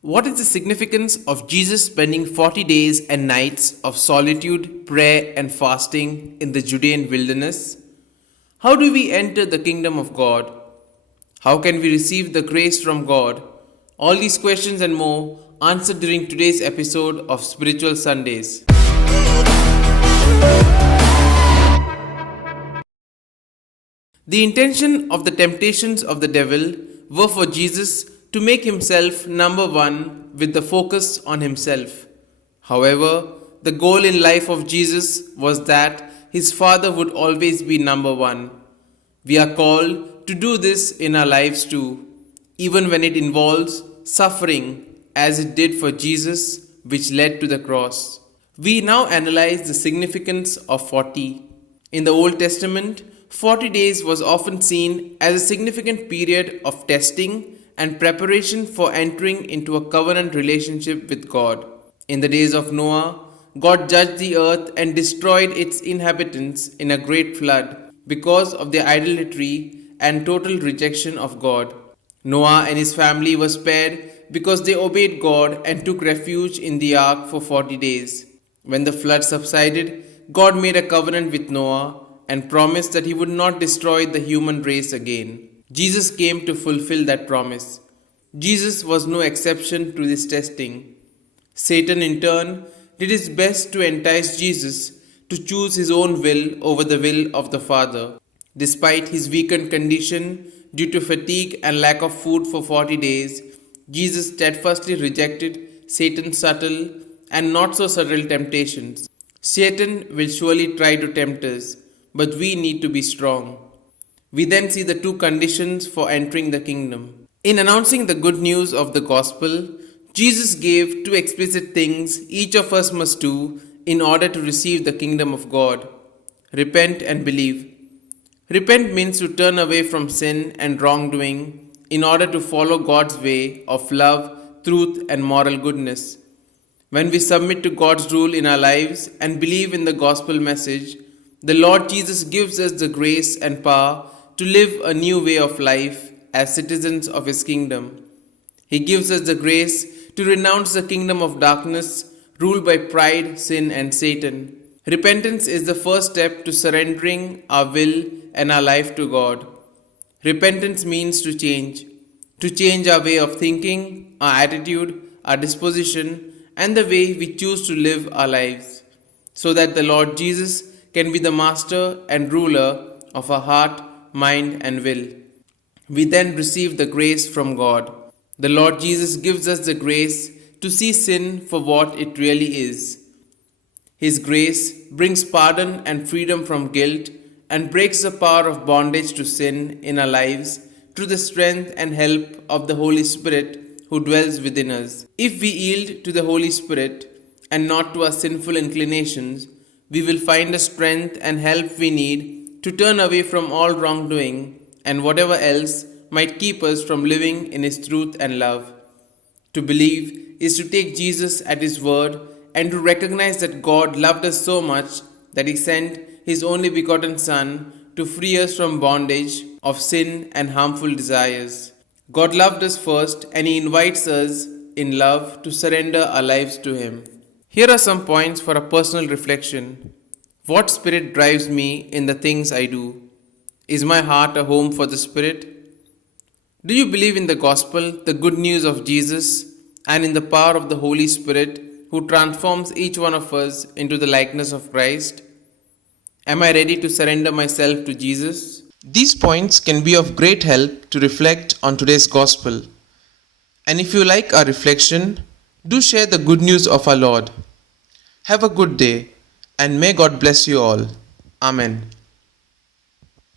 What is the significance of Jesus spending 40 days and nights of solitude, prayer, and fasting in the Judean wilderness? How do we enter the kingdom of God? How can we receive the grace from God? All these questions and more answered during today's episode of Spiritual Sundays. The intention of the temptations of the devil were for Jesus to make himself number one with the focus on himself. However, the goal in life of Jesus was that his Father would always be number one. We are called to do this in our lives too, even when it involves suffering as it did for Jesus, which led to the cross. We now analyze the significance of 40. In the Old Testament, 40 days was often seen as a significant period of testing and preparation for entering into a covenant relationship with God. In the days of Noah, God judged the earth and destroyed its inhabitants in a great flood because of their idolatry and total rejection of God. Noah and his family were spared because they obeyed God and took refuge in the ark for 40 days. When the flood subsided, God made a covenant with Noah and promised that he would not destroy the human race again. Jesus came to fulfill that promise. Jesus was no exception to this testing. Satan, in turn, did his best to entice Jesus to choose his own will over the will of the Father. Despite his weakened condition due to fatigue and lack of food for 40 days, Jesus steadfastly rejected Satan's subtle and not so subtle temptations. Satan will surely try to tempt us, but we need to be strong. We then see the two conditions for entering the kingdom. In announcing the good news of the gospel, Jesus gave two explicit things each of us must do in order to receive the kingdom of God: repent and believe. Repent means to turn away from sin and wrongdoing in order to follow God's way of love, truth, and moral goodness. When we submit to God's rule in our lives and believe in the gospel message, the Lord Jesus gives us the grace and power to live a new way of life as citizens of His kingdom. He gives us the grace to renounce the kingdom of darkness ruled by pride, sin, and Satan. Repentance is the first step to surrendering our will and our life to God. Repentance means to change our way of thinking, our attitude, our disposition, and the way we choose to live our lives, so that the Lord Jesus can be the master and ruler of our heart, mind, and will. We then receive the grace from God. The Lord Jesus gives us the grace to see sin for what it really is. His grace brings pardon and freedom from guilt and breaks the power of bondage to sin in our lives through the strength and help of the Holy Spirit who dwells within us. If we yield to the Holy Spirit and not to our sinful inclinations, we will find the strength and help we need to turn away from all wrongdoing and whatever else might keep us from living in His truth and love. To believe is to take Jesus at His word and to recognize that God loved us so much that He sent His only begotten Son to free us from bondage of sin and harmful desires. God loved us first, and He invites us in love to surrender our lives to Him. Here are some points for a personal reflection. What spirit drives me in the things I do? Is my heart a home for the Spirit? Do you believe in the gospel, the good news of Jesus, and in the power of the Holy Spirit who transforms each one of us into the likeness of Christ? Am I ready to surrender myself to Jesus? These points can be of great help to reflect on today's gospel. And if you like our reflection, do share the good news of our Lord. Have a good day, and may God bless you all. Amen.